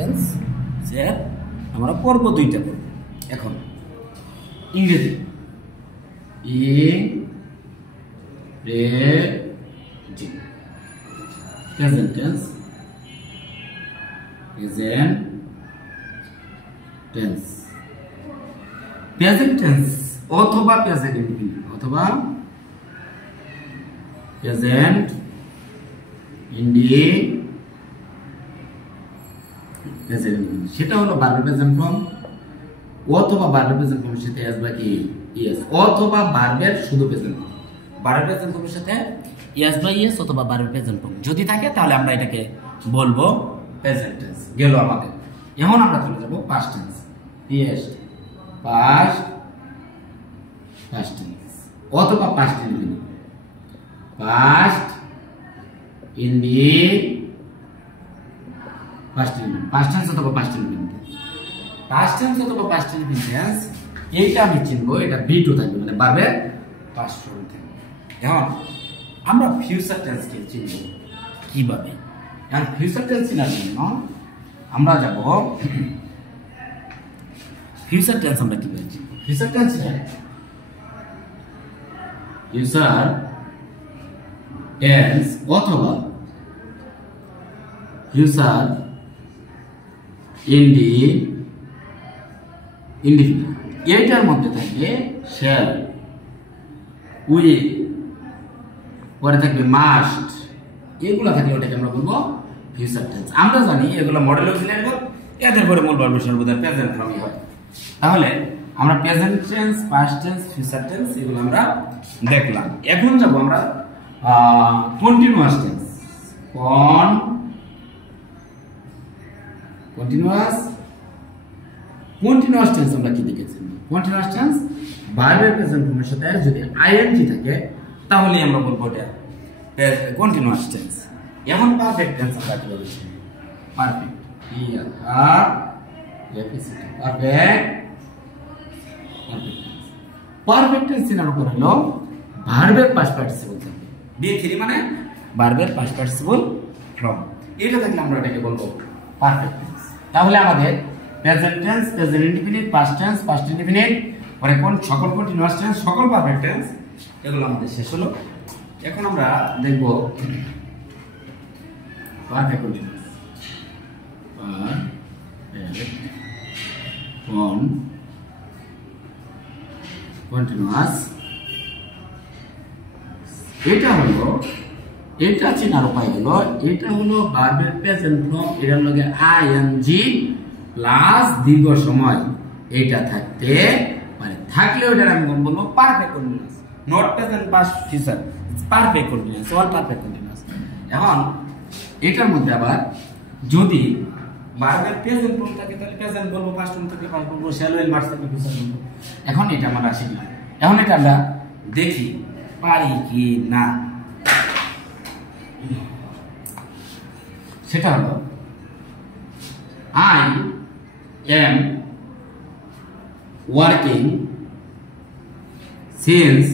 Tense যে আমরা পড়ব দুইটা পড়ব। এখন ইংরেজি প্রেজেন্ট টেন্স প্রেজেন্ট টেন্স অথবা প্রেজেন্ট ইনডিফিনিট অথবা প্রেজেন্ট সেটা হলো ভার্বের প্রেজেন্ট ফর্ম অথবা ভার্বের প্রেজেন্ট ফর্মের সাথে এস বা কি ইএস অথবা ভার্বের শুধু প্রেজেন্ট ফর্ম। ভার্বের প্রেজেন্ট ফর্মের সাথে এস বা ইএস অথবা ভার্বের প্রেজেন্ট ফর্ম যদি থাকে তাহলে আমরা এটাকে বলবো প্রেজেন্ট টেন্স। গেল আমাদের। এখন আমরা চলে যাব পাস্ট টেন্স। পাস্ট টেন্স অথবা পাস্ট ইনডিফিনিট পাস্ট টেন্স অথবা পাস্ট ইনডিফিনিট এইটা আমি চিনবো, এটা B2 থাকবে মানে ভার্বের পাস্ট ফর্ম থাকবে। এখন আমরা ফিউচার টেন্সকে চিনব কিভাবে? এখন ফিউচার টেন্স চেনার জন্য আমরা যাব ফিউচার টেন্স আমরা কিভাবে চিনব? ফিউচার টেন্স অথবা ফিউচার ইনডিফিনিট এইটার মধ্যে থাকবে শ্যাল, উইল, পরে থাকবে মাস্ট, এগুলো থাকলে ওটাকে আমরা বলবো ফিউচার টেন্স। আমরা জানি এগুলো মডেল অক্সিলারি ভার্ব, এদের পরে মূল ভার্ব সর্বদা প্রেজেন্ট ফর্মই হয়। তাহলে আমরা present tense, past tense, future tense এগুলো আমরা দেখলাম। এখন যাব আমরা কন্টিনিউয়াস টেন্স। কন্টিনিউয়াস টেন্স আমরা কি দেখেছি? কন্টিনিউয়াস টেন্স ভার্বের প্রেজেন্ট ফর্মের সাথে যদি আইএনজি থাকে তাহলে আমরা বলবো এটা কন্টিনিউয়াস টেন্স। এখন পারফেক্ট টেন্স আমরা কিভাবে শিখব? পারফেক্ট টেন্স এর উপর হলো ভার্বের পাস্ট পার্টিসিপল থাকবে। B3 মানে ভার্বের পাস্ট পার্টিসিপল ফর্ম। এটা থাকলে আমরা এটাকে বলবো পারফেক্ট টেন্স। তাহলে আমাদের present tense, present indefinite, past tense, past indefinite, পরে সকল কন্টিনিউয়াস টেন্স, সকল পারফেক্ট টেন্স এগুলো আমাদের শেষ হলো। এখন আমরা দেখব পারফেক্ট কন্টিনিউয়াস। কন্টিনিউয়াস এটা চেনার উপায় হলো এটা হলো ভার্বের প্রেজেন্ট ফর্ম, এটার লগে আইএনজি প্লাস দীর্ঘ সময় এটা থাকতে পারে। থাকলে ওটা আমি বলবো perfect continuous, not present past future, perfect continuous, all perfect continuous. এখন এটার মধ্যে আবার যদি ভার্বের প্রেজেন্ট ফর্ম থাকে তাহলে প্রেজেন্ট বলবো, পাস্ট ফর্ম থাকে পাস্ট বলবো, শ্যাল উইল মাস্ট থাকে ফিউচার বলবো। এখন এটা আমরা শিখলাম। এখন এটা আমরা দেখি পারি কি না। সেটা হলো I am working since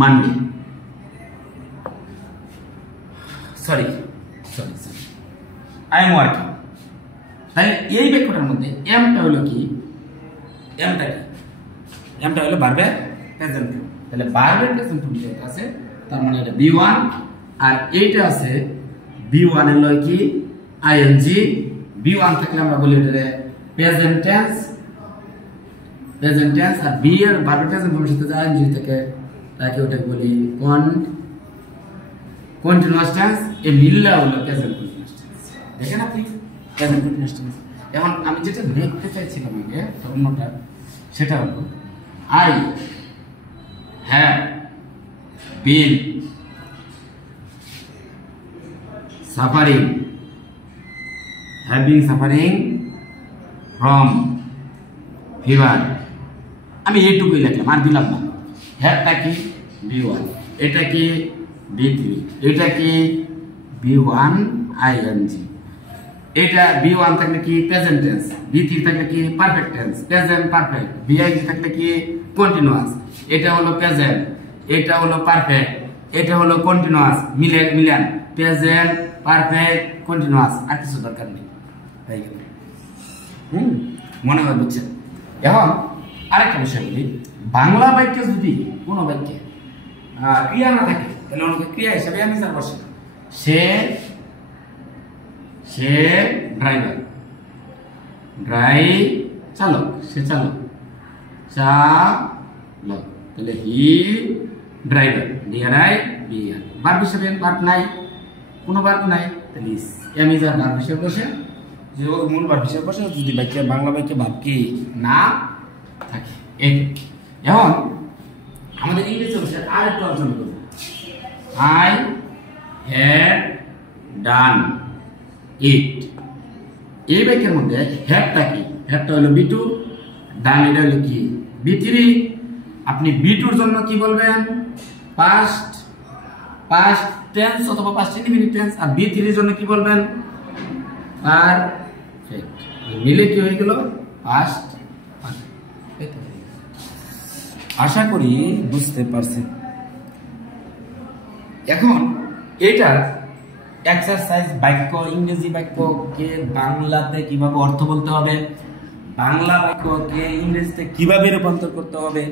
Monday. Sorry. I am working. তাহলে এই বাক্যটার মধ্যে এমটা হলো কি? এমটা হলো ভার্বের প্রেজেন্ট ফর্ম। তাহলে ভার্বের প্রেজেন্ট ফর্ম যেটা আছে তার মানে এটা B1 আর এইটা আছে B1 এর লয় কি আইএনজি। B1 থাকলে আমরা বলি এটা প্রেজেন্ট টেন্স আর B এর ভার্বের প্রেজেন্ট ফর্মের সাথে আইএনজি থাকে তাকে ওটাকে বলি কন্টিনিউয়াস টেন্স। এই মিললা হলো প্রেজেন্ট কন্টিনিউয়াস টেন্স। দেখেন আপনি প্রেজেন্ট কন্টিনিউয়াস টেন্স। এখন আমি যেটা লিখতে চাইছিলাম আগে অন্যটা সেটা হলো I have been suffering from fever। আমি এইটুকুই লিখলাম আর দিলাম না। হ্যাভটা কি B1, এটা কি B3, এটা কি B1 আইএনজি, এটা B1 থাকলে কি প্রেজেন্ট টেন্স, B3 থাকলে কি perfect tense, present perfect, BIG থাকলে কি কন্টিনিউয়াস। এটা হলো প্রেজেন্ট, এটা হলো পারফেক্ট, এটা হলো কন্টিনিউয়াস। মিলান প্রেজেন্ট পারফেক্ট, কন্টিনিউয়াস, আর কিছু দরকার নেই, হয়ে গেল। মনে হয় বুঝছেন? এখন আরেকটা বিষয় বলি, বাংলা বাক্যে যদি কোনো বাক্যে ক্রিয়া না থাকে তাহলে অনেকে ক্রিয়া হিসাবে আমি স্যার বসে। সে ড্রাইভার, চালক, সে চালক, চালক, তাহলে হি ড্রাইভার, ডিআরআই বিআর। ভার্ব হিসাবে ভার্ব নাই, কোনো ভার্ব নাই, তাহলে এম ইজ আর ভার্ব হিসাবে বসে, যে মূল ভার্ব হিসাবে বসে যদি বাক্যে বাংলা বাক্যে ভার্ব কি না থাকে। এই এখন আমাদের ইংরেজি ভাষার আরেকটু আলোচনা করব। আই হ্যাড ডান ইট। এই বাক্যের মধ্যে হ্যাডটা কি? হ্যাডটা হলো বি2, ডান এটা হলো কি বি3। আপনি বি2-র জন্য কি বলবেন? পাস্ট টেন্স অথবা পাস্ট ইনডিফিনিট টেন্স। আর বি3-র জন্য কি বলবেন? পারফেক্ট। মিলে কি হয়ে গেল? পাস্ট। আশা করি বুঝতে পারছেন। এখন এটার এক্সারসাইজ, বাক্য, ইংরেজি বাক্যকে বাংলাতে কিভাবে অর্থ বলতে হবে, বাংলা বাক্যকে ইংরেজিতে কিভাবে রূপান্তর করতে হবে,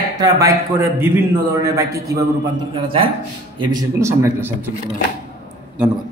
একটা বাক্যে বিভিন্ন ধরনের বাক্যে কিভাবে রূপান্তর করা যায়, এই বিষয়গুলো সামনে ক্লাসে আলোচনা করা হবে। ধন্যবাদ।